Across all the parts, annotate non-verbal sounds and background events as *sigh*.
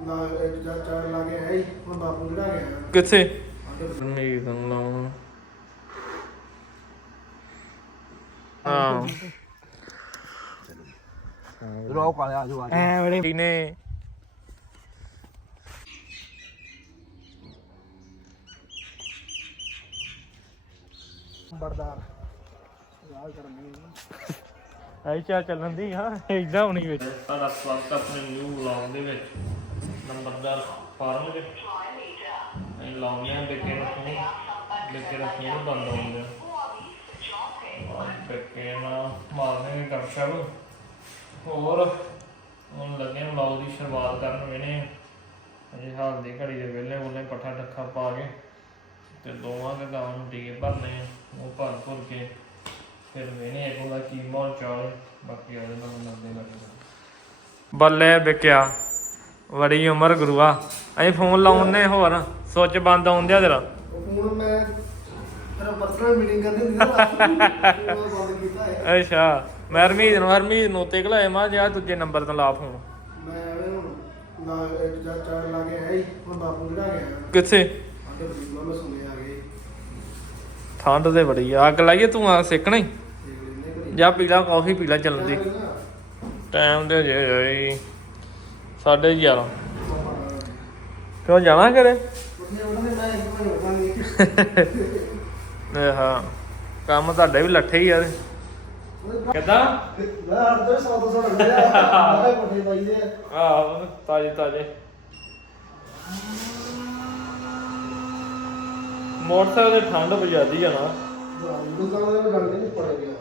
ਲਾ ਇੱਕ ਜਾਂ ਚਾਰ ਲਾ ਕੇ ਆਇਆ ਸੀ, ਹੁਣ ਬਾਪੂ ਜਿਹੜਾ ਗਿਆ ਕਿੱਥੇ? ਨਹੀਂ ਤਾਂ ਲਾਉਣਾ। ਹਾਂ। ਰੋਕ ਆ ਜਾ ਜੋ ਐ ਬੜੇ ਨੇ ਬਰਦਾਰ। ਯਾਰ ਕਰਨੀ ਐ ਚਾ ਚੱਲਣ ਦੀ ਹਾਂ। ਇਦਾਂ ਹੋਣੀ ਵਿੱਚ। ਸਾਡਾ ਸਵਾਗਤ ਆਪਣੇ ਨਿਊ ਵਲੌਗ ਦੇ ਵਿੱਚ। ਨੰਬਰਦਾਰ ਫਾਰਮ ਦੇ ਅਸੀਂ ਲਾਉਂਦੇ ਬੇਕੇ ਨੂੰ ਬੇਕੇ ਦਾ ਫੋਨ ਬੰਦ ਹੋ ਗਿਆ ਬੇਕੇ ਨਾਲ ਮਾਰਨੇ ਨੇ ਗੱਪਸ਼ਪ ਹੋਰ, ਹੁਣ ਲੱਗੇ ਵਲੌਗ ਦੀ ਸ਼ੁਰੂਆਤ ਕਰਨ ਵੇਨੇ ਅਜੇ ਹਾਲ ਦੀ ਘੜੀ ਦੇ ਵੇਲੇ, ਉਹਨੇ ਪੱਠਾ ਡੱਖਾ ਪਾ ਕੇ ਤੇ ਦੋਵਾਂ ਦੇ ਗਾਂ ਨੂੰ ਟੀਕੇ ਭਰਨੇ ਆ, ਉਹ ਭਰ ਭੁਰ ਕੇ ਫਿਰ ਵੇਨੇ ਇੱਕ ਉਹਦਾ ਕੀ ਮੌਲ ਚਾਲ, ਬਾਕੀ ਉਹਦੇ ਨਾਲ ਨੰਦੇ ਲੱਗੇ। ਬੱਲੇ ਵਿਕਿਆ। ਬੜੀ ਉਮਰ ਗੁਰੂਆ। ਅਸੀਂ ਫੋਨ ਲਾਉਣੇ ਹੋਰ ਸੁੱਚ ਬੰਦ ਆਉਂਦਿਆ ਤੇਰਾ। ਹੁਣ ਮੈਂ ਫਿਰ ਪਰਸਨਲ ਮੀਟਿੰਗ ਕਰਨੀ ਹੁੰਦੀ ਨਾ ਉਹ ਬੰਦ ਕੀਤਾ ਹੈ ਅੱਛਾ ਮੈਂ ਹਰਮੀਤ ਨੂੰ ਹਰਮੀਤ ਨੂੰ ਤੇ ਮਾ ਜਾ ਦੂਜੇ ਨੰਬਰ ਤੋਂ ਲਾ ਫੋਨ ਮੈਂ ਐਵੇਂ ਹੁਣ ਲਾ ਇੱਕ ਜਾਂ ਚਾਰ ਲਾ ਕੇ ਆਇਆ ਸੀ, ਹੁਣ ਬਾਪੂ ਜਿਹੜਾ ਗਿਆ? ਕਿੱਥੇ? ਸਾਡੇ ਬਜ਼ੁਰਗਾਂ ਮੈਂ ਸੁਣਿਆ ਆ ਗਏ ਠੰਡ ਤੇ ਬੜੀ ਆ। ਅੱਗ ਲਾਈਏ ਤੂੰ ਆ ਸਿੱਕਣਾ ਹੀ ਦੇਖ ਲੈਂਦੇ ਘਰੇ ਜਾਂ ਪੀਲਾ ਕਾਫੀ ਪੀਲਾ ਚੱਲਣ ਦੀ ਟਾਈਮ ਤੇ ਜੇ ਹੋਈ ਸਾਢੇ 11 ਕਿਉਂ ਜਾਣਾ ਕਰੇ ਇਹ ਹਾਂ ਕੰਮ ਤੁਹਾਡੇ ਵੀ ਲੱਠੇ ਹੀ ਆ ਕਿਦਾਂ? ਮੈਂ ਹਰ ਦੋ ਸੌ ਦੋ ਸੌ ਲੱਗ ਗਿਆ ਮੈਂ ਕੋਠੇ ਪਾਈ ਦੇ ਆਹ ਤਾਜੇ ਤਾਜੇ। ਮੋਟਰਸਾਈਕਲ ਤੇ ਠੰਡ ਬਜਾਦੀ ਆ ਨਾ। ਦੁਕਾਨ ਦੇ ਗੱਲ ਨਹੀਂ ਪੜ ਗਿਆ।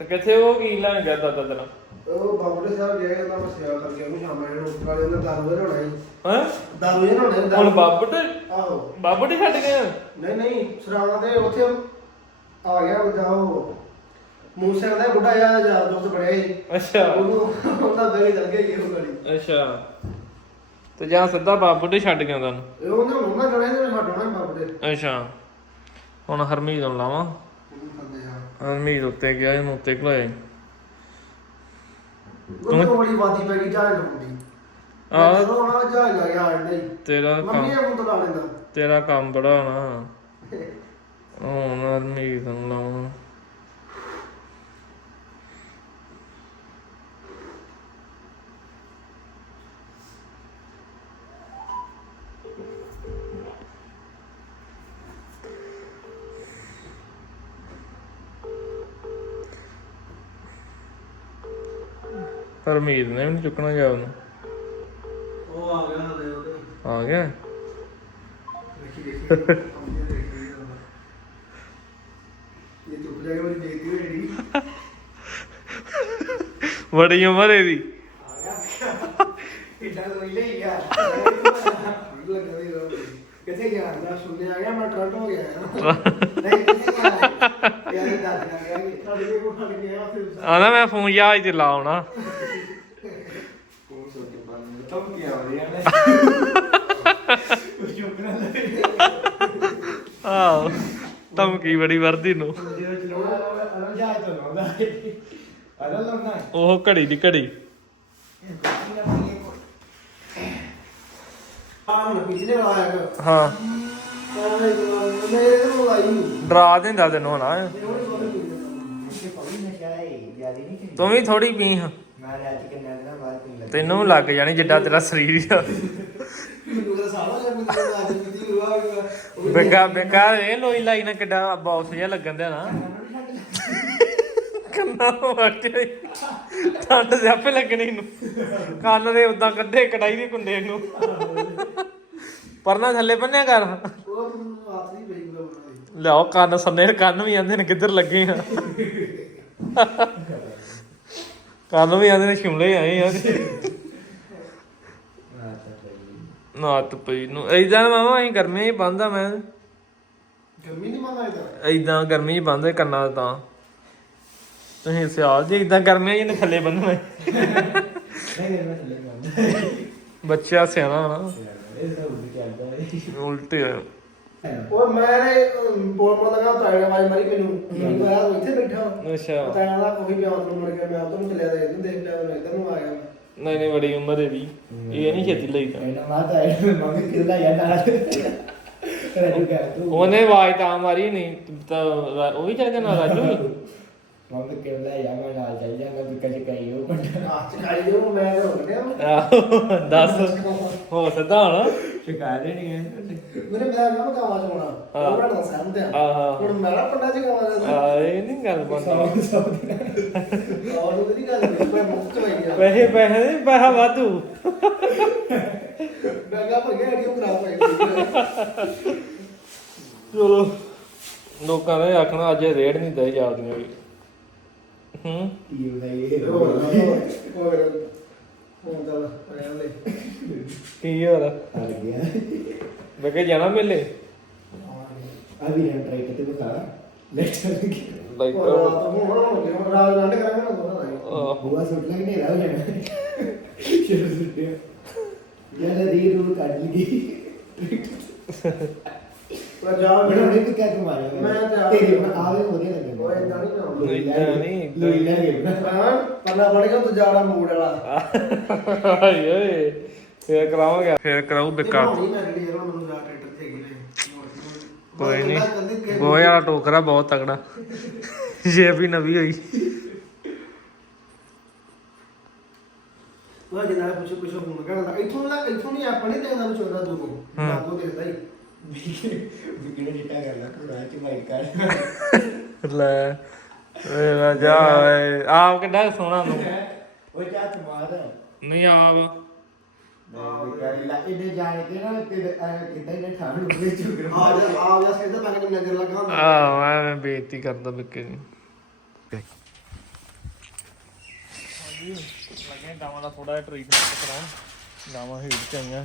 ਤੇ ਕਿੱਥੇ ਉਹ ਕੀ ਲੈਣ ਗਿਆ ਦਾਦਾ ਤੇਰਾ? ਉਹ ਬਾਬੂੜੇ ਸਾਹਿਬ ਗਿਆ ਕਹਿੰਦਾ ਮੈਂ ਸੇਵਾ ਕਰਕੇ ਉਹਨੂੰ ਸ਼ਾਮਾਂ ਨੂੰ ਕਾਲੇ ਨੇ ਦਾਰੂ ਦੇ ਹੋਣਾ ਸੀ। ਹੈ? ਦਾਰੂ ਦੇ ਹੋਣਾ ਸੀ ਹੁਣ ਬਾਬਟ ਆਹੋ। ਬਾਬਟ ਹੀ ਛੱਡ ਗਏ ਆ? ਨਹੀਂ ਨਹੀਂ ਸਰਾਣਾ ਦੇ ਉੱਥੇ ਆ ਗਿਆ ਉਹ। ਜਾਓ ਮੂਸੇ ਦਾ ਬੁੱਢਾ ਜਿਹਾ ਯਾਰ ਦੋਸਤ ਬਣਿਆ ਸੀ। ਅੱਛਾ। ਉਹਨੂੰ ਉਹਦਾ ਬੇੜੀ ਲੱਗ ਗਈ ਉਹ ਗਲੀ। ਅੱਛਾ। ਤੇ ਜਾਂ ਸਿੱਧਾ ਬਾਬਟ ਹੀ ਛੱਡ ਗਿਆ ਤੁਹਾਨੂੰ? ਇਹ ਉਹਨੇ ਉਹਨਾਂ ਜਣੇ ਨੇ ਛੱਡਣਾ ਬਾਬੂੜੇ ਅੱਛਾ। ਹੁਣ ਹਰਮੀਤ ਨੂੰ ਲਾਵਾਂ। ਉੱਤੇ ਗਿਆ ਇਹਨੂੰ ਉੱਤੇ ਉਹਨੂੰ ਬੜੀ ਵਾਦੀ ਪੈ ਗਈ ਜਹਾਜ਼ ਲਾਉਂਦੀ। ਆਹ। ਜਦੋਂ ਉਹਨਾਂ ਦਾ ਜਹਾਜ਼ ਆ ਗਿਆ ਹੀ ਤੇਰਾ ਮੰਮੀ ਕੰਮ ਇਹ ਲਾ ਲੈਂਦਾ। ਤੇਰਾ ਕੰਮ ਬੜਾ ਹੋਣਾ। ਹੁਣ ਹਰਮੀਤ ਨੂੰ ਲਾਵਾਂ ਹਰਮੀਤ ਨੇ ਵੀ ਨੀ ਚੁੱਕਣਾ ਜਾ ਉਹਨੂੰ। ਉਹ ਆ ਗਿਆ ਹਲੇ ਉਹਦੇ। ਆ ਗਿਆ? ਦੇਖੀ ਦੇਖੀ। ਇਹ ਚੁੱਪ ਜਾ ਕੇ ਮੇਰੀ ਬੇਇੱਜ਼ਤੀ ਹੋ ਰਹੀ ਬੜੀ ਉਮਰ ਇਹਦੀ। ਇੱਡਾ ਕੋਈ ਲਈ ਗਿਆ। ਲੱਗਾ ਦੀ ਰੋ ਕਿੱਥੇ ਗਿਆ? ਮੈਂ ਸੁਣਨੇ ਆ ਗਿਆ ਮੈਂ ਟਰੰਟ ਹੋ ਗਿਆ। ਨਹੀਂ ਕਿੱਥੇ ਗਿਆ? ਯਾਰ ਦੱਸ ਨਾ ਗਿਆ ਕਿ ਸਾਡੇ ਕੋਲ ਫੜ ਗਿਆ ਫਿਰ। ਆਂਦਾ ਮੈਂ ਫੋਨ ਯਾਦ ਤੇ ਲਾਉਣਾ ਕੌਣ ਸੋਚ ਪਾਣ ਤਮ ਕੀ ਆ ਰਿਹਾ ਨੇ ਉਹ ਚੁੱਪ ਨਾ ਲੱਗੇ *laughs* *laughs* ਆਹ ਧਮਕੀ ਬੜੀ ਵਰਦੀ ਨੂੰ। ਉਹ ਘੜੀ ਦੀ ਘੜੀ। ਹੁਣ ਕਰ ਹਾਂ। ਡਰਾ ਦਿੰਦਾ ਤੈਨੂੰ ਹਨਾ ਤੂੰ ਵੀ ਥੋੜੀ ਪੀ ਹਾਂ ਤੈਨੂੰ ਲੱਗ ਜਾਣੀ ਜਿੱਡਾ ਤੇਰਾ ਸਰੀਰ ਆ। ਮੈਨੂੰ ਤਾਂ ਸਾਲਾ ਜਿਹਾ ਮੈਨੂੰ ਤਾਂ ਅੱਜ ਦੀ ਰੁਆ ਬੇਕਾ ਬੇਕਾਰ ਇਹ ਲੋਈ ਲਾਈ ਨਾ ਕਿੱਡਾ ਬਾਕਸ ਜਿਹਾ ਲੱਗਣ ਦਿਆ ਨਾ। ਕੰਨਾਂ ਨੂੰ ਵਟਿਆ ਠੰਡ ਜਾਪੇ ਲੱਗਣੀ ਨੂੰ ਕੰਨ ਦੇ ਉਦਾਂ ਕੱਢੇ ਕੜਾਈ ਦੇ ਕੁੰਡੇ ਨੂੰ। ਪਰਨਾ ਥੱਲੇ ਬੰਨਿਆ ਕਰ। ਉਹ ਬੁਲਾ ਬਣਾ ਲਿਆਓ ਕੰਨ ਸੰਨੇ ਕੰਨ ਵੀ ਆਂਦੇ ਨੇ ਕਿੱਧਰ ਲੱਗੇ ਆ। ਕੰਨ ਵੀ ਆਂਦੇ ਨੇ ਸ਼ਿਮਲੇ ਆਏ ਆ। ਨਾਤ ਪਈ। ਨੂੰ। ਐਦਾਂ ਮਾਮਾ ਅਸੀਂ ਗਰਮੀ ਹੀ ਬੰਦਾ ਮੈਂ। ਗਰਮੀ ਨਹੀਂ ਇਹਦਾ ਐਦਾਂ ਗਰਮੀ ਹੀ ਬੰਦੇ ਕੰਨਾਂ ਦਾ ਤਾਂ। ਤੁਸੀਂ ਸਿਆਲ ਜੀ ਐਦਾਂ ਗਰਮੀਆਂ ਜਿਹਨੇ ਥੱਲੇ ਬੰਨਣਾ ਨਹੀਂ ਨਹੀਂ ਮੈਂ ਥੱਲੇ ਮੰਗਾ ਬੱਚਾ ਸਿਆਣਾ ਨਾ। ਉਲਟ ਹੈ ਹੋਏ। ਉਹ ਮੈਂ ਬੋਲ ਮਾ ਲਗਾ ਤਾਇਆ ਆਵਾਜ਼ ਮਾਰੀ ਮੈਨੂੰ। ਮੈਨੂੰ ਆਇਆ ਉਹ ਇੱਥੇ ਬੈਠਾ ਅੱਛਾ। ਤਾਇਆ ਦਾ ਕੋਈ ਬਿਆਨ ਨੂੰ ਮੁੜ ਕੇ ਮੈਂ ਉਧਰ ਨੂੰ ਚੱਲਿਆ ਤੇ ਇਹਨੂੰ ਦੇਖ ਲਿਆ ਉਹ ਇੱਧਰ ਨੂੰ ਆ ਗਿਆ। ਨਹੀਂ ਨਹੀਂ ਬੜੀ ਉਮਰ ਹੈ ਵੀ। ਇਹ ਨਹੀਂ ਛੇਤੀ ਲਈ ਤਾਂ। ਇਹਨਾਂ ਮਾਤਾ ਇਹ ਮੰਮੀ ਕਿੱਲਾ ਯਾਰ ਨਾਲ? ਉਹਨੇ ਆਵਾਜ਼ ਤਾਂ ਮਾਰੀ ਨਹੀਂ ਤਾਂ ਉਹ ਵੀ ਚੱਲ ਗਿਆ ਨਾ ਰਾਜੂ ਵੀ? ਮੰਮੀ ਕਿੱਲਾ ਯਾਰ ਮੈਂ ਨਾਲ ਚੱਲ ਜਾਣਾ ਤੂੰ ਕਦੇ ਕਹੀ ਉਹ ਪੰਡਾ ਆ ਚਕਾਈ ਉਹ ਮੈਂ ਤੇ ਹੋ ਗਿਆ ਆਹੋ, ਦੱਸ। ਹੋ ਸਿੱਧਾ ਹੋਣਾ। ਸ਼ਿਕਾਇਤ ਹੀ ਨਹੀਂ ਹੈ ਮੇਰੇ ਮੈਂ ਨਾ ਕਾਵਾ ਚੋਣਾ। ਉਹ ਬੜਾ ਸਹਿਮਤ ਆ। ਹੁਣ ਮੇਰਾ ਪੰਡਾ ਚ ਕਾਵਾ ਦਾ ਆ ਇਹ ਨਹੀਂ ਗੱਲ ਸੌ ਸੌ ਦੀ ਗੱਲ। ਨਹੀਂ ਮੈਂ ਮੁਫਤ ਚਲਾਈ ਆ। ਪੈਸੇ ਪੈਸੇ ਨਹੀਂ ਪੈਸਾ ਵਾਧੂ। ਬੈਗਾ ਪਰ ਗਿਆ ਐਡੀਓ ਖਰਾਬ ਹੋਈ ਚਲੋ ਲੋਕਾਂ ਨੇ ਆਖਣਾ ਅੱਜ ਰੇਡ ਨਹੀਂ ਦਈ ਜਾਂਦੀਆਂ ਵੀ ਹੂੰ? ਕੀ ਇਹ ਹੋਰ। ਹੁਣ ਤਾਂ ਰਹਿਣ ਲੈ ਕੀ ਹੋਰ ਆ? ਗਿਆ। ਮੈਂ ਕਿਹਾ ਜਾਣਾ ਮੇਲੇ? ਅਭੀ ਨੇ ਟਰਾਈ ਕਰਤੇ ਬਤਾ ਲੈਕਚਰ ਕੀ ਲਾਈਕ ਰਾਤ ਹੁਣ ਹੁਣ ਹੋ ਗਿਆ ਰਾਤ ਰੰਡ ਕਰਾਂਗੇ ਨਾ ਦੋਨਾਂ ਨਾਲ ਆਹ। ਬੁਆ ਸੁੱਟ ਲੱਗ ਨਹੀਂ ਰਹਾ ਜਾਣਾ। ਸ਼ੇਰ ਸੁੱਟਿਆ। ਯਾਰ ਦੀ ਰੂਲ ਕੱਢ ਲਈ। ਪੰਜਾਬ ਮੈਨੂੰ ਨਹੀਂ ਤੂੰ ਕਹਿ ਮਾਰਿਆ ਮੈਂ ਤੇਰੇ ਹੁਣ ਆਵੇ ਉਹਦੇ ਲੱਗੇ ਓਏ ਇਦਾਂ ਨਹੀਂ ਨਾ ਏਦਾਂ ਨਹੀਂ, ਲੋਈ ਲੈ ਗਿਆ ਹਾਂ ਪਰਨਾ ਪੜ ਗਿਆ ਤੂੰ ਜਾੜਾ ਮੂਡ ਵਾਲਾ। ਹਾਏ ਓਏ ਫੇਰ ਕਰਾਵਾਂਗੇ। ਫੇਰ ਕਰਾਉ ਬਿੱਕਾ ਨਹੀਂ ਮੈਂ ਜਿਹੜੀ ਯਾਰ ਮੈਨੂੰ ਜਾ ਟਰੈਕਟਰ ਤੇ ਹੈਗੀ ਨੇ ਕੋਈ ਨਹੀਂ। ਗੋਹੇ ਵਾਲਾ ਟੋਕਰਾ ਬਹੁਤ ਤਗੜਾ ਜੇ ਵੀ ਨਵੀਂ ਹੋਈ। ਉਹ ਜਿਹਨਾਂ ਪੁੱਛੋ ਪੁੱਛੋ ਫੋਨ ਕਰਦਾ ਇੱਥੋਂ ਨਾ ਇੱਥੋਂ ਨਹੀਂ ਆਪਾਂ ਨਹੀਂ ਦੇਖਦਾ ਵਿਚੋਰਾ ਦੂਰੋਂ ਲਾਗੋ ਦੇਖਦਾ ਹੀ। ਜਿੱਟਾ ਚ ਮਾਈਕ ਕਰ ਲੈ ਵੇਲਾ ਜਾ ਓਏ। ਆਪ ਕਿੱਡਾ ਸੋਹਣਾ ਨੂੰ ਉਹ ਚਾਤ ਮਾਰ ਨਹੀਂ ਆਪ। ਮੈਂ ਕਰ ਲਾ ਇਹਨੇ ਜਾਣ ਕੇ ਨਾ ਤੇ ਕਿੱਦਾਂ ਇਹਨੇ ਠਾਣ ਨੂੰ ਵਿੱਚ ਆ ਜਾ ਆ ਜਾ ਸਿੱਧਾ ਮੈਂ ਕਿ ਨਜ਼ਰ ਲੱਗਾ ਆ ਮੈਂ ਬੇਇੱਜ਼ਤੀ ਕਰਦਾ ਬਿੱਕੇ ਦੀ। ਲੱਗੇ ਗਾਵਾਂ ਦਾ ਥੋੜਾ ਜਿਹਾ ਟ੍ਰੀਟਮੈਂਟ ਕਰਾਉਣ। ਗਾਵਾਂ ਹੀਟ ਚ ਆਈਆਂ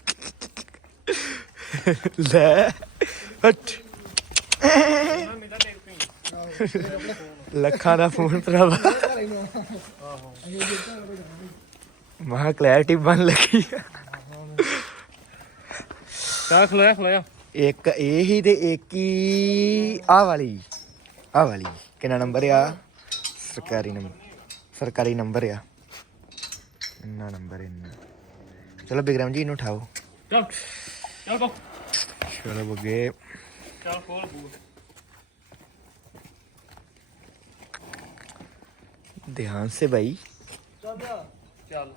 ਲੈ। ਹਟ। ਲੱਖਾਂ ਦਾ ਫੋਨ ਭਰਾਵਾ। ਮਹਾ ਕਲੈਰਿਟੀ ਬਣ ਲੱਗੀ। ਕਾ ਖਲੋਇਆ ਖਲੋਇਆ ਇੱਕ ਇਹ ਹੀ ਤੇ ਇੱਕ ਹੀ। ਆ ਵਾਲੀ। ਆ ਵਾਲੀ। ਕਿੰਨਾ ਨੰਬਰ ਆ? ਸਰਕਾਰੀ ਨੰਬਰ ਸਰਕਾਰੀ ਨੰਬਰ ਆ। ਇੰਨਾ ਨੰਬਰ ਇੰਨਾ। ਚਲੋ ਬਿਗਰਾਮ ਜੀ ਇਹਨੂੰ ਉਠਾਓ। ਚੱਲ। ਚੱਲ ਬੋ ਚਲੋ ਬੱਗੇ ਚੱਲ ਖੋਲ ਬੂਟ ध्यान से भाई ਚੱਲ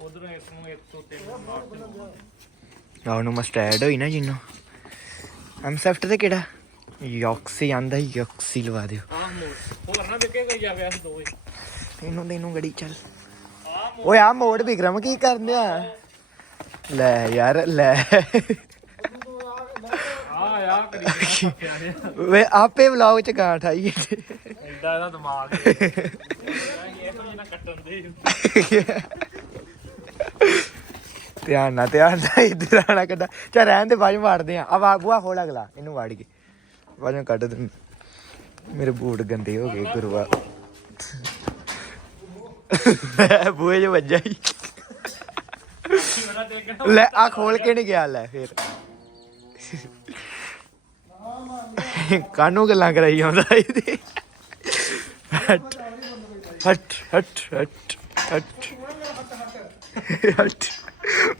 ਉਧਰੋਂ ਇਸ ਨੂੰ 103 ਮਾਰ ਦੇ ਆਉ ਨੂੰ ਮਸਟੈਡ ਹੋਈ ਨਾ ਜਿੰਨੂੰ ਐਮ ਸੈਫਟ ਤੇ ਕਿਹੜਾ ਯੌਕਸੀ ਆਂਦਾ ਯੌਕਸੀ ਲਵਾ ਦਿਓ ਆਹ ਮੋੜ ਹੋਰ ਨਾ ਵਿਕੇ ਕੋਈ ਜਾਵੇ ਅਸ ਦੋਏ ਇਹਨੂੰ ਤੈਨੂੰ ਗੜੀ ਚੱਲ ਆਹ ਮੋੜ ਓਏ ਆ ਮੋੜ ਵਿਕਰਮ ਕੀ ਕਰਦੇ ਆ ਲੈ ਯਾਰ ਲੈ ਨੇ *laughs* ਵੇ ਆਪੇ ਵਲੌਗ ਚ ਗਾਂਠ ਆਈ ਇੰਦਾ ਇਹਦਾ ਦਿਮਾਗ ਹੈ। ਇਹ ਤਾਂ ਨਾ ਕੱਟਣ ਦੇ ਧਿਆਨ ਨਾਲ ਧਿਆਨ ਨਾਲ ਇੱਧਰ ਆਣਾ ਕੱਢਾ। ਚਾ ਰਹਿਣ ਦੇ ਬਾਜ ਮਾਰਦੇ ਆ ਆ ਵਾ ਬੂਆ ਖੋਲ ਅਗਲਾ ਇਹਨੂੰ ਵਾੜ ਕੇ। ਬਾਜੋਂ ਕੱਢ ਦੇ ਮੇਰੇ ਬੂਟ ਗੰਦੇ ਹੋ ਗਏ ਗੁਰੂਆ ਲੈ ਬੂਏ ਜੋ ਵੱਜਾ ਹੀ। ਲੈ ਆ ਖੋਲ ਕੇ ਨਹੀਂ ਗਿਆ ਲੈ ਫੇਰ। ਕਾਨੂੰ ਗੱਲਾਂ ਕਰਾਈ ਆਉਂਦਾ ਇਹਦੇ? ਹਟ ਹਟ ਹਟ ਹਟ ਹਟ। ਹਟ।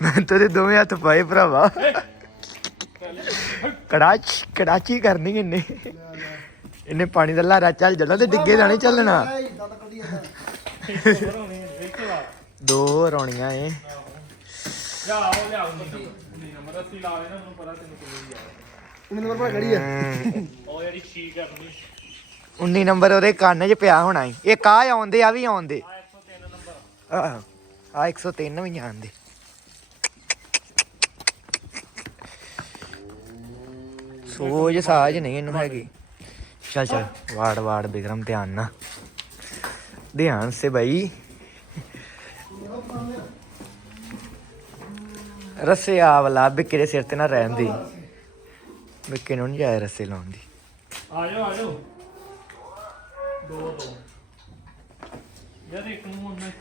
ਮੈਂ ਤੇਰੇ ਦੋਵੇਂ ਹੱਥ ਪਾਏ ਭਰਾਵਾ। ਕੜਾਚ, ਕੜਾਚੀ ਕਰਨੀ ਇਹਨੇ। ਇਹਨੇ ਪਾਣੀ ਦਾ ਲਾਰਾ ਚੱਲ ਜਾਣਾ ਤੇ ਡਿੱਗੇ ਦਾ ਨਹੀਂ ਚੱਲਣਾ। ਦੋ ਰੌਣੀਆਂ ਏ ਜਾ ਉਹ ਲਿਆਉਂ ਨੰਬਰ ਅਸੀਂ ਲਾ ਲੈਣਾ ਉਹਨੂੰ ਪਤਾ ਤੈਨੂੰ ਕਿਵੇਂ ਯਾਰ ਮੈਨੂੰ ਨੰਬਰ ਗੜੀ ਆ। ਉਹ ਜਿਹੜੀ ਛੀ ਕਰਨੀ। 19 ਨੰਬਰ ਉਹਦੇ ਕੰਨ 'ਚ ਪਿਆ ਹੋਣਾ ਈ ਇੱਕ ਆ ਆਉਂਦੇ ਆ ਵੀ ਆਉਂਦੇ। ਆ 103 ਨੰਬਰ। ਆ ਆ 103 ਵੀ ਆਉਂਦੇ। ਸੋਜ ਸਾਜ ਨਹੀਂ ਇਹਨੂੰ ਹੈਗੀ। ਚੱਲ ਚੱਲ ਵਾੜ ਵਾੜ ਬਿਕਰਮ ਧਿਆਨ ਨਾਲ। ਧਿਆਨ ਸੇ ਭਾਈ ਰੱਸੇ ਆ ਵਾਲਾ ਬਿੱਕੇ ਦੇ ਸਿਰ ਤੇ ਨਾ ਰਹਿਣ ਦੀ। ਬਿੱਕੇ ਨੂੰ ਨਹੀਂ ਜਾਏ ਰੱਸੇ ਲਾਉਣ ਦੀ ਆ ਜਾਓ ਆ ਜਾਓ ਦੋ ਦੋ ਯਾਰ ਇੱਕ ਨੂੰ ਉਹਨੇ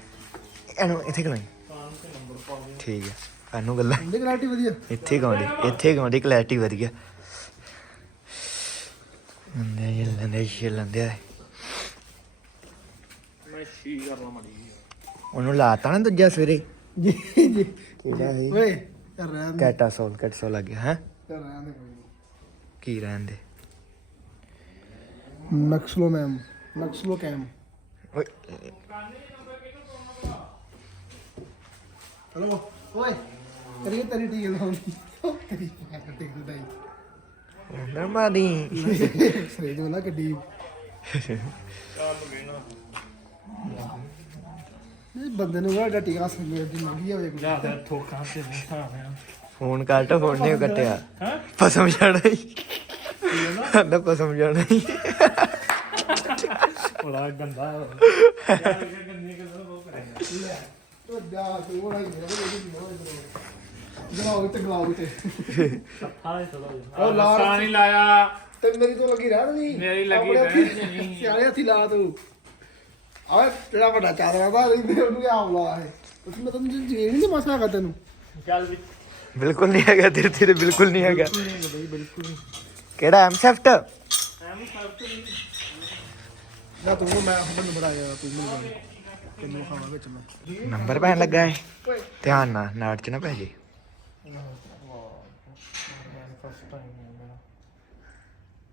ਇਹਨੂੰ ਇੱਥੇ ਕਲਾਈ ਕਾਨ ਤੇ ਨੰਬਰ ਪਾ ਦੇ ਠੀਕ ਹੈ ਸਾਨੂੰ ਗੱਲਾਂ ਇੰਦੇ ਕਲਾਟੀ ਵਧੀਆ ਇੱਥੇ ਗਾਉਂਦੀ ਇੱਥੇ ਗਾਉਂਦੀ ਕਲੈਰਿਟੀ ਵਧੀਆ ਲੰਦੇ ਲੰਦੇ ਲੰਦੇ ਮੈਂ ਕਰਨਾ ਮੜੀ ਉਹਨੂੰ ਲਾਤਾ ਨਾ ਦੂਜਾ ਸਵੇਰੇ ਜੀ ਜੀ ਕਿਹੜਾ ਹੈ ਓਏ ਯਾਰ ਰਹਿਣ ਦੇ ਕੈਟਾ ਸੋਲ ਕੈਟ ਸੋਲ ਲੱਗਿਆ ਹੈ ਯਾਰ ਰਹਿਣ ਦੇ? ਕੀ ਨਕਸਲੋ ਮੈਮ ਨਕਸਲੋ ਕੈਮ। ਓਏ। ਹਲੋ ਓਏ ਕਰੀ ਤੇਰੀ ਟੀਕ ਲਾਉਂਦੀ ਤੇਰੀ ਪਾਗਲ ਟੀਕ ਲਾਈ ਨਰਮਾ ਦੀ ਸਰੇ ਜੋ ਨਾ ਗੱਡੀ ਚੱਲ ਗਏ ਨਾ ਇਹ ਬੰਦੇ ਨੂੰ ਬੜਾ ਟੀਕਾ ਸੰਗੇ ਦੀ ਮੰਗੀ ਹੋਵੇ ਕੋਈ। ਜਾ ਤੇ ਠੋਕਾਂ ਤੇ ਨਹੀਂ ਖਾਣਿਆ ਫੋਨ ਕੱਟ ਫੋਨ ਨਹੀਂ ਕੱਟਿਆ। ਹੈ? ਪਸਮ ਜਾਣਾ ਹੀ। ਸਾਡਾ ਪਸਮ ਜਾਣਾ ਹੀ। ਬੜਾ ਗੰਦਾ। ਹੈ ਯਾਰ ਇਹ ਗੰਦੀ ਕਿਦਾਂ ਬਹੁਤ ਕਰੇਗਾ ਜਾ ਤੂੰ ਉਹ ਨਹੀਂ ਮੇਰੇ ਕੋਲ ਗਲਾਉ ਤੇ ਗਲਾਉ ਤੇ ਹਾਂ ਚਲੋ ਉਹ ਲਾ ਰਸਾ ਨਹੀਂ ਲਾਇਆ। ਤੇ ਮੇਰੀ ਤੋਂ ਲੱਗੀ ਰਹਿਣ ਨਹੀਂ ਮੇਰੀ ਲੱਗੀ ਆਪਣੇ ਰਹਿਣ ਹੱਥੀਂ- ਨਹੀਂ। ਸਿਆਣੇ ਹੱਥੀ ਲਾ ਤੂੰ। ਆਵੇ ਜਿਹੜਾ ਵੱਡਾ ਚਾਦਰਾ ਰਹਿੰਦੇ ਉਹਨੂੰ ਆਮ ਲਾ ਹੈ ਉਸ ਮੈਂ ਤੈਨੂੰ ਜੀ ਨਹੀਂ ਮਸਾ ਹੈਗਾ ਤੈਨੂੰ? ਚੱਲ ਵੀ ਬਿਲਕੁਲ ਨਹੀਂ ਹੈਗਾ ਤੇਰੇ ਤੇਰੇ ਬਿਲਕੁਲ ਨਹੀਂ ਹੈਗਾ। ਨਹੀਂ ਬਈ ਬਿਲਕੁਲ ਨਹੀਂ। ਕਿਹੜਾ ਐਮ ਸੈਫਟ ਸਭ ਤੋਂ ਨਾ ਤੂੰ ਮੈਂ ਹੁਣ ਨੰਬਰ ਆ ਗਿਆ ਤੂੰ ਮੈਨੂੰ ਬਣ ਤੈਨੂੰ ਖਾਣਾ ਵਿੱਚ ਮੈਂ। ਨੰਬਰ ਪੈਣ ਲੱਗਾ ਹੈ ਧਿਆਨ ਨਾਲ ਨਾੜ ਚ ਨਾ ਪੈ ਜੇ।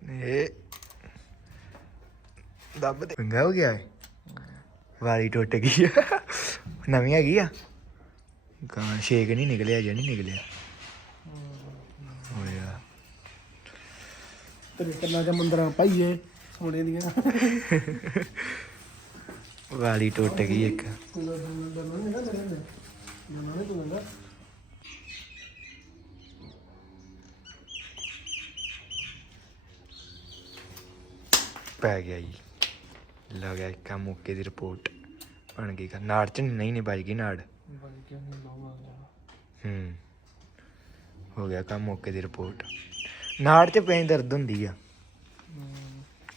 ਇਹ ਦੱਬ ਦੇ। ਪੰਗਾ ਹੋ ਗਿਆ ਹੈ ਵਾਰੀ ਟੁੱਟ ਗਈ ਆ। ਨਵੀਂ ਹੈਗੀ ਆ। ਕਾਂ ਸ਼ੇਕ ਨਹੀਂ ਨਿਕਲਿਆ ਜੇ ਨਹੀਂ ਨਿਕਲਿਆ। ਹੋਇਆ ਤੇਰੇ ਕੰਨਾਂ 'ਚ ਮੰਦਰਾਂ ਪਾਈਏ ਸੋਨੇ ਦੀਆਂ। ਵਾਲੀ ਟੁੱਟ ਗਈ ਇੱਕ। ਪੈ ਗਿਆ ਜੀ। ਲੱਗ ਇੱਕ ਮੌਕੇ ਦੀ ਰਿਪੋਰਟ। ਬਣ ਗਈ। ਨਾੜ ਚ ਨਹੀਂ ਨਹੀਂ ਵੱਜ ਗਈ ਨਾੜ। ਹੂੰ। ਹੋ ਗਿਆ ਕੰਮ ਮੌਕੇ ਦੀ ਰਿਪੋਰਟ। ਨਾੜ ਚ ਪੈਂ ਦਰਦ ਹੁੰਦੀ ਆ।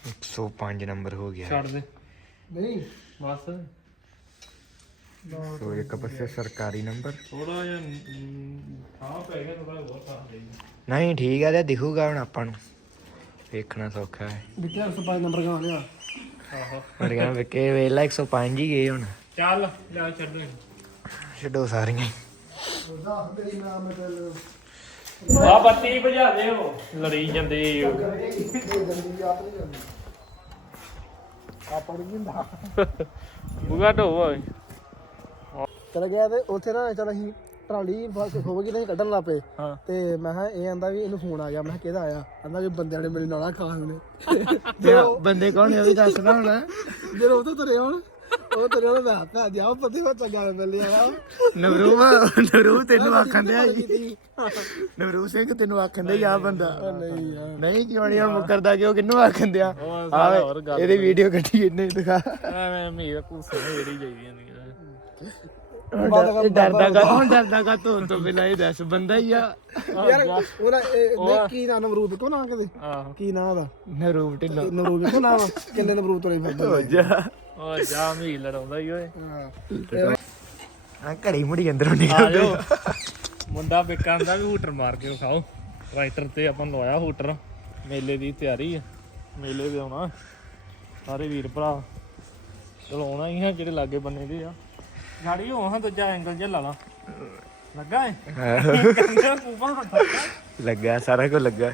105 ਨੰਬਰ ਹੋ ਗਿਆ। ਛੱਡ ਦੇ। ਨਹੀਂ ਬਸ। ਸੋ ਇੱਕ ਪਾਸੇ ਸਰਕਾਰੀ ਨੰਬਰ। ਥੋੜਾ ਜਿਹਾ ਹਾਂ ਪੈ ਗਿਆ ਥੋੜਾ ਹੋਰ ਤਾਂ ਦੇ ਨਹੀਂ ਠੀਕ ਆ ਤੇ ਦਿਖੂਗਾ ਹੁਣ ਆਪਾਂ ਨੂੰ। ਵੇਖਣਾ ਸੌਖਾ ਹੈ। ਬਿੱਟਿਆ 105 ਨੰਬਰ ਕਾ ਲਿਆ। ਆਹੋ। ਮਰੀਆਂ ਵੇਕੇ ਵੇਲਾ 105 ਹੀ ਗਏ ਹੁਣ। ਚੱਲ ਲੈ ਛੱਡ ਦੇ। ਛੱਡੋ ਸਾਰੀਆਂ। ਹੀ। ਆ ਬੱਤੀ ਭਜਾ ਦੇ ਉਹ ਲੜੀ ਜਾਂਦੇ। ਬੁਗਾ ਢੋ ਓਏ ਚਲ ਗਿਆ ਤੇ ਉੱਥੇ ਨਾ ਚਲ ਅਸੀਂ ਟਰਾਲੀ ਬਸ ਖੋਬ ਗਈ ਤੇ ਅਸੀਂ ਕੱਢਣ ਲੱਪੇ ਹਾਂ। ਤੇ ਮੈਂ ਕਿਹਾ ਇਹ ਆਂਦਾ ਵੀ ਇਹਨੂੰ ਫੋਨ ਆ ਗਿਆ। ਮੈਂ ਕਿਹਾ ਕਿਹਦਾ ਆਇਆ? ਕਹਿੰਦਾ ਕਿ ਬੰਦਿਆਂ ਨੇ ਮੇਰੇ ਨਾਲਾ ਖਾ ਉਹਨੇ ਤੇ ਬੰਦੇ ਕੌਣ ਨੇ? ਉਹ ਵੀ ਦੱਸਣਾ ਹੁਣ। ਜਦੋਂ ਉਹ ਤੋਂ ਤਰੇ ਹੁਣ ਉਹ ਤੇਰੇ ਉਹਨੇ ਮੈਂ ਹੱਥ ਜਾ ਪਤੇ ਹੋ ਚੰਗਾ ਮਿਲ ਲਿਆ ਨਵਰੂ ਨਵਰੂ ਤੈਨੂੰ ਆਖਣ ਦਿਆ ਜੀ ਨਵਰੂ ਸਿੰਘ ਤੈਨੂੰ ਆਖਣ ਦੇ ਆ ਬੰਦਾ। ਨਹੀਂ ਯਾਰ ਨਹੀਂ ਕਿਉਂ ਨਹੀਂ ਮੁਕਰਦਾ ਕਿਉਂ ਕਿੰਨੂੰ ਆਖਣ ਦਿਆ ਉਹ ਹੋਰ ਗੱਲ ਇਹਦੀ ਵੀਡੀਓ ਕੱਢੀ ਇਹਨੇ ਦਿਖਾ। ਐਵੇਂ ਮੀਰ ਕੁਸੇ ਜਿਹੜੀ ਜਾਈਦੀ ਨਹੀਂ ਇਹ ਡਰਦਾ ਕਾ ਹੁਣ ਡਰਦਾ ਕਾ ਤੋਂ ਤੋਂ ਬਿਲਾ ਇਹ ਦੱਸ ਬੰਦਾ ਹੀ ਆ। *laughs* ਯਾਰ ਉਹਦਾ ਇਹ- ਨਹੀਂ ਕੀ ਨਾਮ ਨਮਰੂਦ ਕੋ ਨਾ ਕਿਤੇ? ਆਹੋ। ਕੀ ਨਾਮ ਉਹਦਾ? ਨਵਰੂ ਢਿੱਲੋਂ। ਨਮਰੂਦ ਕੋ ਨਾਮ ਕਿੰਨੇ ਨਮਰੂਦ ਤੋਲੇ ਫਿਰਦੇ ਜਾ। ਓ ਜਾ ਮੀਰ ਲੜਾਉਂਦਾ ਹੀ ਓਏ। ਹਾਂ। ਆ ਘੜੀ ਮੁੜੀ ਅੰਦਰੋਂ ਮੁੰਡਾ ਬਿਕਾਂ ਦਾ ਵੀ ਹੂਟਰ ਮਾਰ ਕੇ ਵਿਖਾਓ। ਟਰੈਕਟਰ ਤੇ ਆਪਾਂ ਲਵਾਇਆ ਹੂਟਰ। ਮੇਲੇ ਦੀ ਤਿਆਰੀ ਆ। ਮੇਲੇ ਤੇ ਆਉਣਾ। ਸਾਰੇ ਵੀਰ ਭਰਾ। ਚਲਾਉਣਾ ਹੀ ਆ ਜਿਹੜੇ ਲਾਗੇ ਬੰਨੇ ਦੇ ਆ। ਗਾੜੀ ਹੋ ਹਾਂ ਦੂਜਾ ਐਂਗਲ ਜਿਹਾ ਲਾ ਲਾ। ਲੱਗਾ ਏ? ਲੱਗਾ ਸਾਰਾ ਕੁਝ ਲੱਗਾ।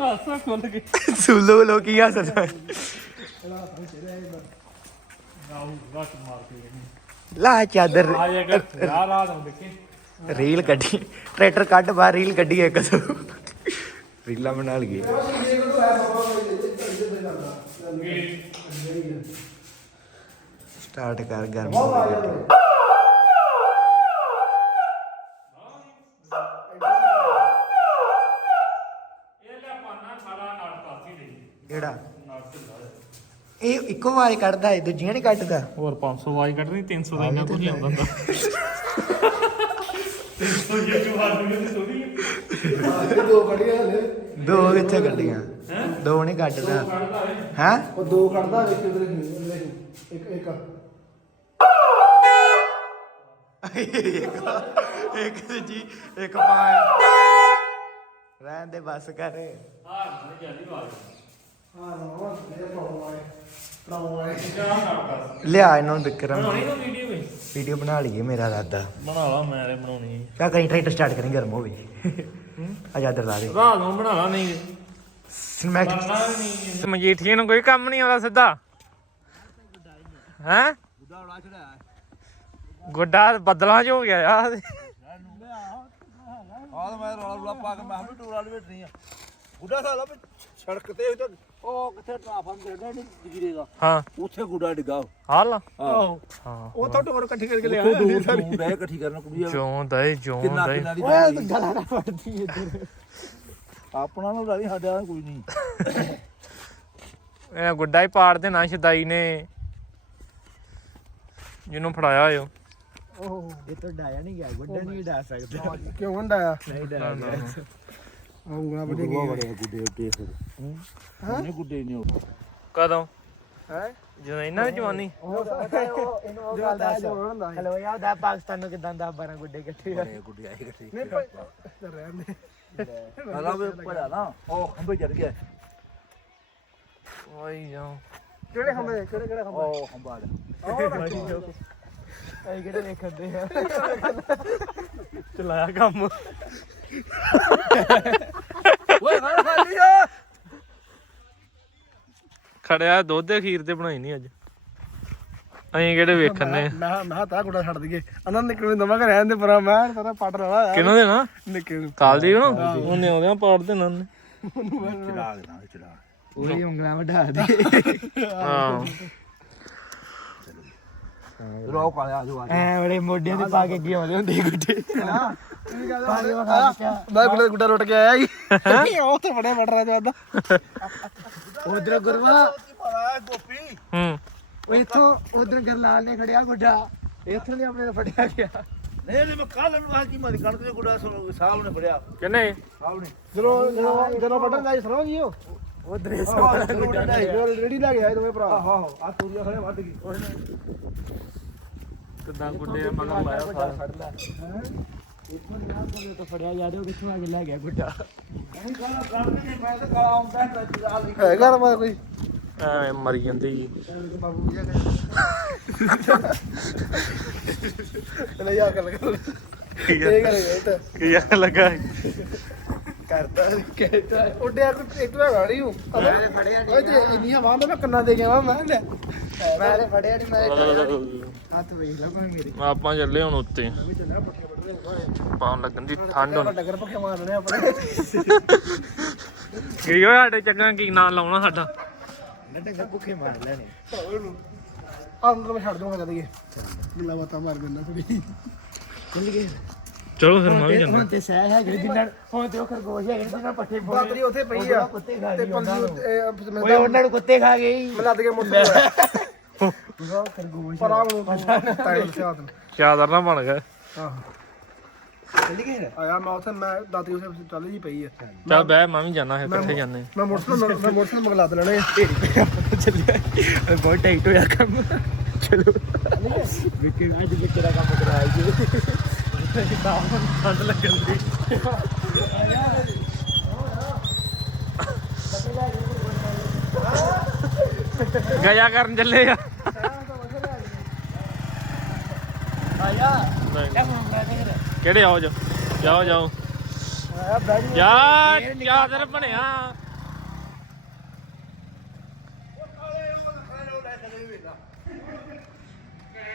ਹਾਸਾ ਖੁੱਲ ਕੇ ਸੁਲੋ ਲੋਕੀ ਹੱਸਦਾ। ਲਾ ਚਾਦਰ। ਰੀਲ ਕੱਢੀ ਟਰੈਕਟਰ ਕੱਢ ਬਾਹਰ ਰੀਲ ਕੱਢੀ ਇੱਕ। ਦੋ ਰੀਲਾਂ ਬਣਾ ਲਈਏ। ਸਟਾਰਟ ਕਰ ਗਰਮ ਹੋ ਗੱਡੀ। ਇਹ ਕਿਹੜਾ? ਇਹ ਇੱਕੋ ਆਵਾਜ਼ ਕੱਢਦਾ ਹੈ ਦੂਜੀਆਂ ਨਹੀਂ ਕੱਢਦਾ? ਹੋਰ 500 ਵਾਈ ਕੱਢਣੀ 300 ਦਾ ਇੰਨਾ ਕੁਝ ਨਹੀਂ ਆਉਂਦਾ ਹੁੰਦਾ। ਸੋ ਇਹ ਜੋ ਹੱਥ ਵਿੱਚ ਥੋੜੀ ਆਹ ਦੋ ਕੱਢੀਆਂ ਹਲੇ। ਦੋ ਕਿੱਥੇ ਕੱਢੀਆਂ? ਦੋ ਨਹੀਂ ਕੱਢਦਾ। ਹੈ? ਉਹ ਦੋ ਕੱਢਦਾ ਵਿੱਚ ਉਧਰ ਇੱਕ ਇੱਕ। ਇੱਕ ਜੀ ਇੱਕ ਪਾਇਆ। ਰਹਿਣ ਦੇ ਬਸ ਕਰ। ਹਾਂ ਜਾਂਦੀ ਹਾਂ ਨਾ ਪਾਉਣ ਜਾ ਨਾ ਲਿਆ ਇਹਨਾਂ ਨੂੰ ਵਿਕਰਮ। ਬਣਾਉਣੀ ਨਾ ਵੀਡੀਓ ਬਣਾ ਲਈਏ ਮੇਰਾ ਦਾਦਾ ਬਣਾ ਲਾ ਮੈਂ ਤੇ ਬਣਾਉਣੀ ਕਿਆ ਕਰੀ ਟਰੈਕਟਰ ਸਟਾਰਟ ਕਰੀ ਗਰਮ ਹੋਵੇ ਆਜ਼ਾਦ ਲਾ ਦੇ। ਰਾਤ ਨੂੰ ਬਣਾ ਲਾ ਨਹੀਂ। ਸਿਨਮੈਟਿਕ ਕਰਨਾ ਨਹੀਂ ਮਜੀਠੀਏ ਨੂੰ ਕੋਈ ਕੰਮ ਨਹੀਂ ਆਉਂਦਾ ਸਿੱਧਾ। ਹੈ? ਗੁੱਡਾ ਬੱਦਲਾਂ 'ਚ ਹੋ ਗਿਆ ਯਾਰ ਆਹ ਤਾਂ ਮੈਂ ਰੌਲਾ ਰੌਲਾ ਪਾ ਕੇ ਮੈਂ ਵੀ ਟੂਰ ਵਾਲੀ ਵੇਟਣੀ ਆ। ਗੁੱਡਾ ਸਾਲਾ ਵੀ ਸੜਕ ਤੇ ਉਹ ਤਾਂ- ਉਹ ਕਿੱਥੇ ਜਿਹੜਾ ਨਹੀਂ ਜਗੀਰੇ ਦਾ? ਹਾਂ। ਉੱਥੇ ਗੁੱਡਾ ਡਿੱਗਾ ਹਾਲ ਆਹੋ ਹਾਂ। ਉਹ ਤਾਂ ਟੋਰ ਇਕੱਠੀ ਕਰਕੇ ਉੱਥੋਂ ਦੂਰ ਇਕੱਠੀ ਕਰਨ ਕੁੜੀ ਜੋਂ ਦਏ ਜੋਂ ਕਿੰਨਾ ਦਏ ਕਿੰਨਾ ਦੀ। ਗਲਾ ਨਾ ਫੜਦੀ ਇੱਧਰ। ਆਪਣਾ ਨੂੰ ਰਾਣੀ ਸਾਡੇ ਕੋਈ ਨਹੀਂ। ਇਹ ਗੁੱਡਾ ਹੀ ਪਾੜ ਦੇਣਾ ਸ਼ਦਾਈ ਨੇ। ਜਿਹਨੂੰ ਫੜਾਇਆ ਓ ਓਹ। ਇਹ ਤਾਂ ਡਾਇਆ ਨਹੀਂ ਗਿਆ ਗੁੱਡਾ ਨਹੀਂ ਡਾ ਸਕਦਾ। ਕਿਉਂ ਹੁੰਦਾ ਆ? ਨਹੀਂ ਨਾ। ਆਉਂਗਾ ਵੱਡੇ ਗੁੱਡਾ ਕੀ ਬੜੇ ਗੁੱਡੇ ਉੱਤੇ ਫਿਰ। ਹਾਂ। ਨਹੀਂ ਗੁੱਡੇ ਨਹੀਂ ਉਹ? ਕਦੋਂ? ਹੈ? ਜਦੋਂ ਇਹਨਾਂ ਦੀ ਜਵਾਨੀ? ਉਹ ਇਹਨੂੰ ਉਹ ਗੱਲ ਦੱਸ। ਹੁੰਦਾ ਹਲੋ ਯਾਰ ਦਾ ਪਾਕਿਸਤਾਨ ਨੂੰ ਕਿਦਾਂ ਦਾ 12 ਗੁੱਡੇ ਇਕੱਠੇ ਬੜੇ ਗੁੱਡੇ ਆਏ ਇਕੱਠੇ ਨਹੀਂ ਪਰ ਰਹਿਣ ਦੇ। ਸਾਲਾ ਵੀ ਭਰਿਆ ਨਾ। ਉਹ ਖੰਭੇ ਚੜ ਗਿਆ। ਓਏ ਜਾਓ ਕਿਹੜੇ ਖੰਬੇ ਕਿਹੜੇ ਕਿਹੜੇ ਖੰਬੇ ਉਹ ਖੰਭਾ ਜਾ ਅਸੀਂ ਕਿਹੜੇ ਵੇਖਦੇ ਆ? ਚਲਾਇਆ ਕੰਮ। ਓਏ ਖਾਣਾ ਖਾਲੀ ਆ। ਖੜਿਆ ਦੁੱਧ ਦੇ ਖੀਰ ਤੇ ਬਣਾਈ ਨਹੀਂ ਅੱਜ। ਅਸੀਂ ਕਿਹੜੇ ਵੇਖਣ ਨੇ? ਮੈਂ ਮੈਂ ਤਾਂ ਗੁੱਡਾ ਛੱਡ ਦਈਏ। ਅਨਾਂ ਨਿਕਲ ਨੂੰ ਦਮਾ ਕਰ ਰਹਿਣ ਦੇ ਪਰਾਂ ਮੈਂ ਤੇਰਾ ਪੱਟ ਰਹਾ ਆ ਕਿਹਨਾਂ ਦੇ ਨਾ? ਨਿਕਲ ਨੂੰ। ਕਾਲਦੀ ਨੂੰ ਉਹਨੇ ਆਉਂਦਿਆਂ ਪਾੜ ਦੇਣਾ ਉਹਨੇ। ਚੜਾ ਦੇਣਾ ਚੜਾ ਉਹੀ ਉਂਗਲਾਂ ਵਢਾ ਦੇ। ਹਾਂ। ਰੋ ਕਾਲਿਆ ਆ ਜਾਓ ਐ ਬੜੇ ਮੋਢਿਆਂ ਤੇ ਪਾ ਕੇ ਅੱਗੇ ਆਉਂਦੇ ਹੁੰਦੇ ਗੁੱਡੇ। ਮੈਂ ਗੁੱਡਾ ਗੁੱਡਾ ਰੁੱਟ ਕੇ ਆਇਆ ਹੀ? ਉਹ ਤਾਂ ਬੜੇ ਵੱਡ ਰਹਾ ਜਾਂਦਾ ਉਧਰ ਗੁਰਵਾ ਗੋਪੀ? ਹੂੰ। ਉਹ ਇੱਥੋਂ ਉਧਰ ਗਰਲਾਲ ਨੇ ਖੜਿਆ ਗੁੱਡਾ। ਇੱਥੋਂ ਨੇ ਆਪਣੇ ਫੜਿਆ ਗਿਆ। ਨਹੀਂ ਨਹੀਂ ਮੈਂ ਕੱਲ ਨੂੰ ਆ ਕੀ ਮਾਰੀ ਕਣਕ ਦੇ ਗੁੱਡਾ ਸਾਹਿਬ ਨੇ ਫੜਿਆ। ਕਿੰਨੇ? ਸਾਹਿਬ ਨੇ ਜਦੋਂ ਜਦੋਂ ਜਦੋਂ ਵੱਡਣ ਦਾ ਸਰੋਂ ਜੀ ਉਹ। ਉਧਰ ਰੈਡੀ ਲੈ ਕੇ ਆਏ ਦੋਵੇਂ ਭਰਾ। ਆਹੋ ਆਹੋ ਆ ਤੂਰੀਆ ਖੜੇ ਵੱਢ ਗਈ ਕਿੱਦਾਂ ਗੁੱਡੇ ਮਗਰ ਲਾਇਆ ਸਾਰਾ? ਇੱਥੋਂ ਨੇ ਆਹ ਕੋਲੇ ਤੋਂ ਫੜਿਆ ਯਾਰ ਉਹ ਕਿੱਥੋਂ ਆ ਕੇ ਲੈ ਗਿਆ ਗੁੱਡਾ। ਨਹੀਂ ਕਾਲਾ ਕਣਕ ਨਹੀਂ ਮੈਂ ਤਾਂ ਕਾਲਾ ਆਉਂਦਾ ਤਾਂ ਚਿਰਾਲ ਨਹੀਂ। ਹੈਗਾ ਨਾ ਮੈਂ ਕੋਈ? ਐਵੇਂ ਮਰੀ ਜਾਂਦੇ ਜੀ। ਲੈ ਜਾ ਕਰ ਕਰ। ਕੀ ਇਹ ਕਰ ਇਹ ਕੀ ਆ ਲੱਗਾ? ਕਰਦਾ ਕਹਿਤਾ। ਉੱਡਿਆ ਕੋਈ ਇੱਕ ਵਾਰ ਗਾੜੀ ਹੂੰ ਮੈਂ ਫੜਿਆ ਓਏ ਤੇ ਇੰਨੀਆਂ ਬਾਹਾਂ ਤਾਂ ਮੈਂ ਕੰਨਾਂ ਦੇ ਗਿਆ ਮੈਂ ਲੈ। ਮੈਂ ਤੇ ਫੜਿਆ ਨਹੀਂ ਮੈਂ ਹੱਥ ਵੇਖ ਲਾ ਭਾਵੇਂ ਮੇਰੇ। ਆਪਾਂ ਚੱਲੇ ਹੁਣ ਉੱਤੇ। ਪਾਉਣ ਲੱਗਣ ਦੀ ਠੰਡ ਹੁਣ। ਡੱਗਰ ਪੱਖੇ ਮਾਰਨੇ ਆਪਣੇ ਕੀ ਹੋਇਆ ਸਾਡੇ ਚੱਕਾਂ ਕੀ ਨਾਂ ਲਾਉਣਾ ਸਾਡਾ? ਨੱਟੇ ਭੁੱਖੇ ਮਾਰ ਲੈਣੇ ਅੰਦਰ ਮੈਂ ਛੱਡ ਦੂੰਗਾ ਕਦੇ ਮਿਲਾ ਬਾਤਾਂ ਮਾਰ ਦਿੰਦਾ ਥੋੜੀ ਚੱਲ ਗਏ। ਚਲੋ ਫਿਰ ਮੈਂ ਵੀ ਜਾਂਦਾ। ਹੁਣ ਤੇ ਸਹਿ ਹੈ ਜਿਹੜੀ ਨਾਲ ਹੁਣ ਤੇ ਉਹ ਖਰਗੋਸ਼ ਹੈ ਜਿਹਨਾਂ ਪੱਠੇ ਬਾਤਰੀ ਉੱਥੇ ਪਈ ਆ। ਕੁੱਤੇ ਖਾ ਤੇ ਗਏ ਪੰਜੀ ਓਏ ਮੈਂ ਉਹਨਾਂ ਨੂੰ ਕੁੱਤੇ ਖਾ ਗਏ ਮੈਂ ਲੱਦ ਕੇ ਮੁੱਠ ਖਰਗੋਸ਼ ਪਰਾਂ ਨੂੰ ਟਾਈਮ ਸਿਆਦ ਚਾਦਰ ਨਾ ਬਣ ਗਿਆ। ਆਹ। ਚੱਲ ਗਏ ਆਇਆ ਮੈਂ ਉੱਥੇ ਮੈਂ ਦਾਤਰੀ ਉੱਥੇ ਚੱਲ ਜੀ ਪਈ ਆ। ਚੱਲ ਬਹਿ ਮੈਂ ਵੀ ਜਾਣਾ ਫਿਰ ਇਕੱਠੇ ਜਾਂਦੇ ਮੈਂ ਮੋਟਰਸਾਈਕਲ ਮੈਂ ਮੋਟਰਸਾਈਕਲ ਮੰਗਲਾ ਦੇ ਲੈਣੇ ਚੱਲਿਆ ਬਹੁਤ ਟਾਈਟ ਹੋਇਆ ਕੰਮ। ਚਲੋ। ਅੱਜ ਵਿਕੀ ਦਾ ਕੰਮ ਕਰਾਇਆ ਜੀ। ਠੰਡ ਲੱਗਣ ਦੀ ਗਿਆ ਕਰਨ ਚੱਲੇ ਆ। ਕਿਹੜੇ ਆਓ ਜਾ? ਜਾਓ ਜਾਓ। ਆਇਆ ਯਾਰ ਚਾਦਰ ਬਣਿਆ।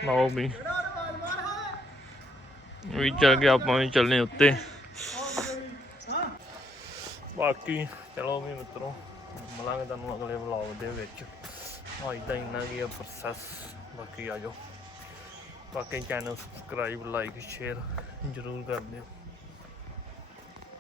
ਲਓ ਵੀ। ਵੀ ਚੱਲ ਗਿਆ, ਆਪਾਂ ਵੀ ਚੱਲਨੇ ਉੱਤੇ। ਬਾਕੀ ਚਲੋ ਵੀ ਮਿੱਤਰੋ, ਮਿਲਾਂਗੇ ਤੁਹਾਨੂੰ ਅਗਲੇ ਵਲੌਗ ਦੇ ਵਿੱਚ। ਅੱਜ ਦਾ ਇੰਨਾ ਕੀ ਆ ਪ੍ਰੋਸੈਸ ਬਾਕੀ ਆ ਜਾਓ। ਬਾਕੀ ਚੈਨਲ ਸਬਸਕ੍ਰਾਈਬ ਲਾਈਕ ਸ਼ੇਅਰ ਜ਼ਰੂਰ ਕਰ ਦਿਓ।